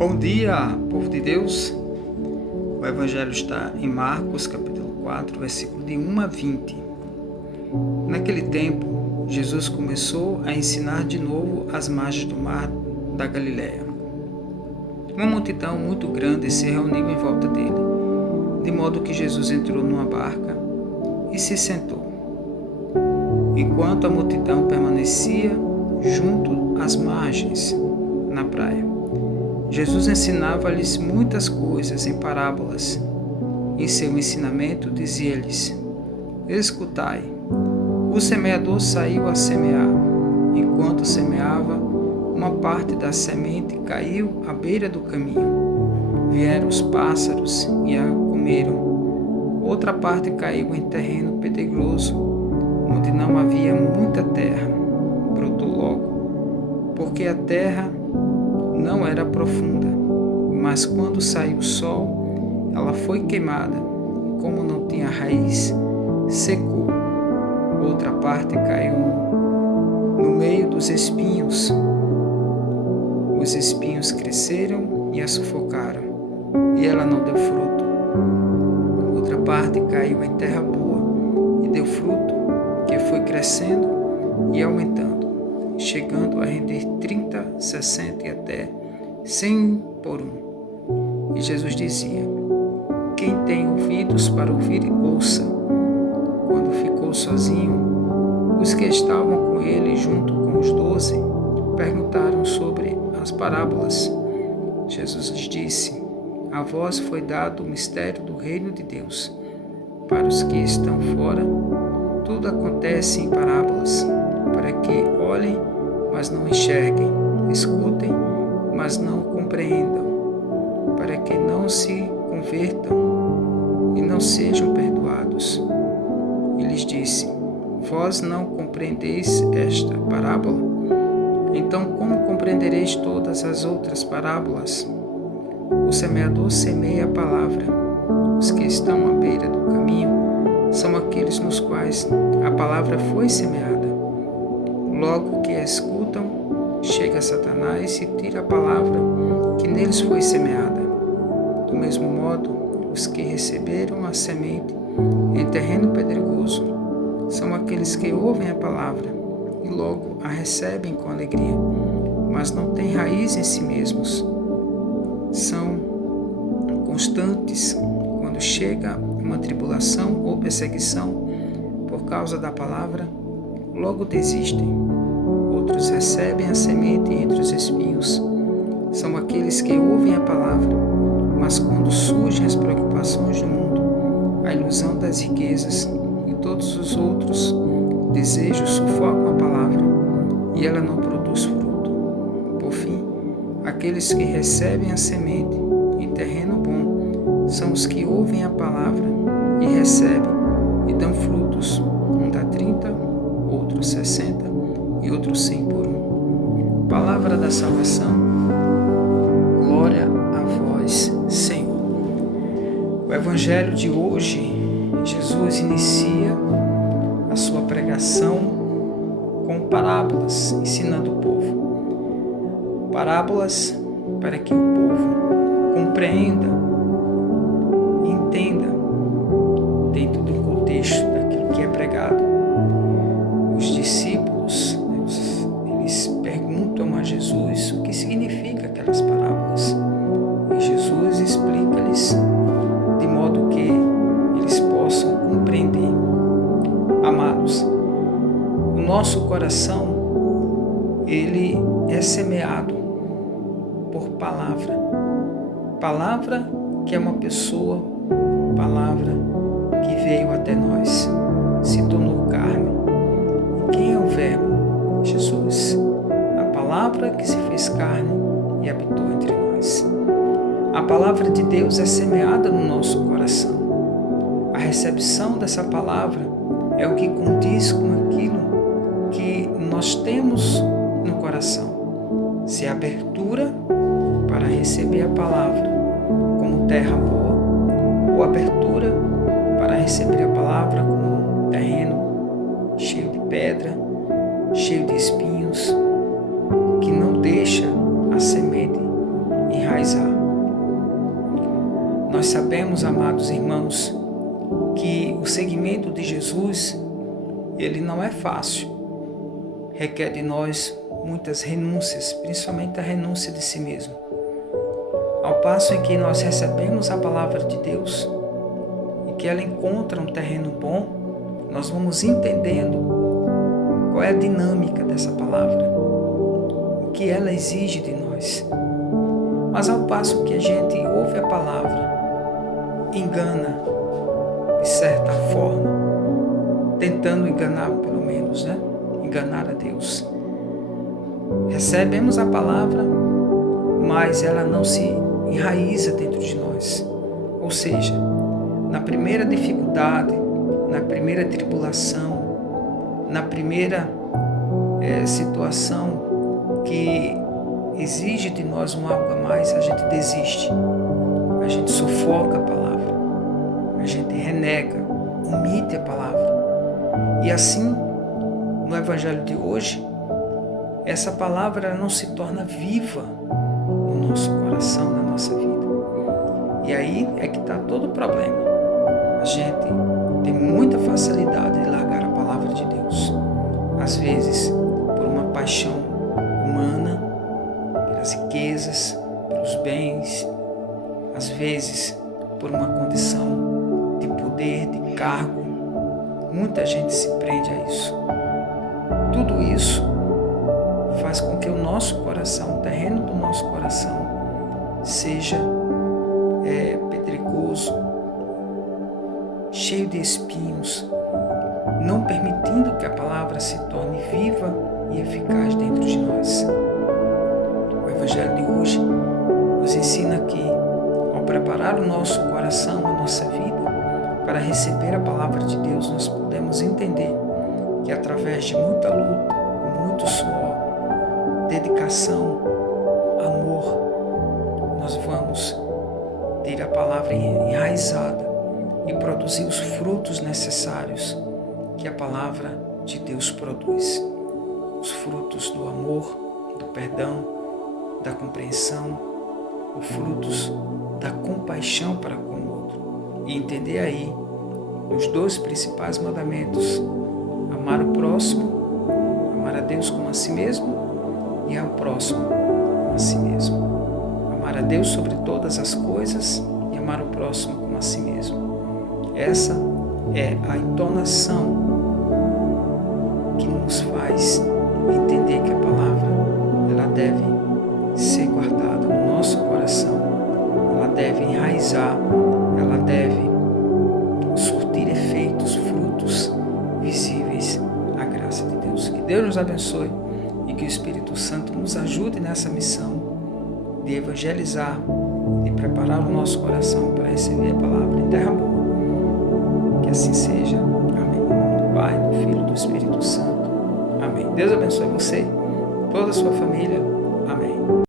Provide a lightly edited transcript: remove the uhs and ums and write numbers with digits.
Bom dia, povo de Deus. O Evangelho está em Marcos, capítulo 4, versículo de 1 a 20. Naquele tempo, Jesus começou a ensinar de novo às margens do mar da Galileia. Uma multidão muito grande se reuniu em volta dele, de modo que Jesus entrou numa barca e se sentou. Enquanto a multidão permanecia junto às margens, na praia, Jesus ensinava-lhes muitas coisas em parábolas. Em seu ensinamento dizia-lhes: Escutai, o semeador saiu a semear. Enquanto semeava, uma parte da semente caiu à beira do caminho. Vieram os pássaros e a comeram. Outra parte caiu em terreno pedregoso, onde não havia muita terra. Brotou logo, porque a terra não era profunda, mas quando saiu o sol, ela foi queimada, e como não tinha raiz, secou. Outra parte caiu no meio dos espinhos. Os espinhos cresceram e a sufocaram, e ela não deu fruto. Outra parte caiu em terra boa, e deu fruto, que foi crescendo e aumentando, chegando a render 30, 60 e até 100 por um. E Jesus dizia: Quem tem ouvidos para ouvir, ouça. Quando ficou sozinho, os que estavam com ele, junto com os 12, perguntaram sobre as parábolas. Jesus lhes disse: A vós foi dado o mistério do reino de Deus. Para os que estão fora, tudo acontece em parábolas, para que olhem, mas não enxerguem, escutem, mas não compreendam, para que não se convertam e não sejam perdoados. E lhes disse: Vós não compreendeis esta parábola? Então como compreendereis todas as outras parábolas? O semeador semeia a palavra. Os que estão à beira do caminho são aqueles nos quais a palavra foi semeada. Logo que a escutam, chega Satanás e tira a palavra que neles foi semeada. Do mesmo modo, os que receberam a semente em terreno pedregoso são aqueles que ouvem a palavra e logo a recebem com alegria, mas não têm raiz em si mesmos. São constantes. Quando chega uma tribulação ou perseguição por causa da palavra, logo desistem. Outros recebem a semente entre os espinhos. São aqueles que ouvem a palavra, mas quando surgem as preocupações do mundo, a ilusão das riquezas e todos os outros desejos sufocam a palavra e ela não produz fruto. Por fim, aqueles que recebem a semente em terreno bom são os que ouvem a palavra e recebem e dão frutos. Um dá 30, outro 60 e outro 100 por um. Palavra da salvação. Glória a vós, Senhor. O Evangelho de hoje, Jesus inicia a sua pregação com parábolas, ensinando o povo. Parábolas para que o povo compreenda e entenda dentro do contexto daquilo que é pregado. Os discípulos, eles perguntam a Jesus o que significa aquelas parábolas. E Jesus explica-lhes de modo que eles possam compreender. Amados, o nosso coração, ele é semeado por palavra. Palavra que é uma pessoa, palavra que veio até nós, se tornou carne. E quem é o Verbo? Jesus. A palavra que se fez carne e habitou entre nós. A palavra de Deus é semeada no nosso coração. A recepção dessa palavra é o que condiz com aquilo que nós temos no coração. Se é abertura para receber a palavra como terra boa, ou abertura para receber a palavra como um terreno cheio de pedra, cheio de espinhos, que não deixa a semente enraizar. Nós sabemos, amados irmãos, que o seguimento de Jesus, ele não é fácil. Requer de nós muitas renúncias, principalmente a renúncia de si mesmo. Ao passo em que nós recebemos a palavra de Deus e que ela encontra um terreno bom, nós vamos entendendo qual é a dinâmica dessa palavra, o que ela exige de nós. Mas ao passo que a gente ouve a palavra, engana, de certa forma, tentando enganar pelo menos, enganar a Deus. Recebemos a palavra, mas ela não se enraiza dentro de nós. Ou seja, na primeira dificuldade, na primeira tribulação, na primeira situação que exige de nós um algo a mais, a gente desiste, a gente sufoca a palavra, a gente renega, omite a palavra. E assim, no Evangelho de hoje, essa palavra não se torna viva no nosso coração, na nossa vida. E aí é que está todo o problema. A gente tem muita facilidade de largar a palavra de Deus. Às vezes, por uma paixão humana, pelas riquezas, pelos bens, às vezes por uma condição de poder, de cargo. Muita gente se prende a isso. Tudo isso faz com que o nosso coração, o terreno do nosso coração, seja pedregoso, cheio de espinhos, não permitindo que a palavra se torne viva e eficaz dentro de nós. O Evangelho de hoje nos ensina que, ao preparar o nosso coração, a nossa vida, para receber a palavra de Deus, nós podemos entender que através de muita luta, muito suor, dedicação, amor, nós vamos ter a palavra enraizada e produzir os frutos necessários que a palavra de Deus produz. Os frutos do amor, do perdão, da compreensão, os frutos da compaixão para com o outro. E entender aí os dois principais mandamentos: amar o próximo, amar a Deus como a si mesmo e ao próximo como a si mesmo. Amar a Deus sobre todas as coisas e amar o próximo como a si mesmo. Essa é a entonação que nos faz entender que a palavra ela deve ser guardada no nosso coração, ela deve enraizar, ela deve surtir efeitos, frutos visíveis à graça de Deus. Que Deus nos abençoe e que o Espírito Santo nos ajude nessa missão de evangelizar, de preparar o nosso coração para receber a palavra em terra boa. Que assim seja. Amém. Do Pai, do Filho e do Espírito Santo. Amém. Deus abençoe você, toda a sua família. Amém.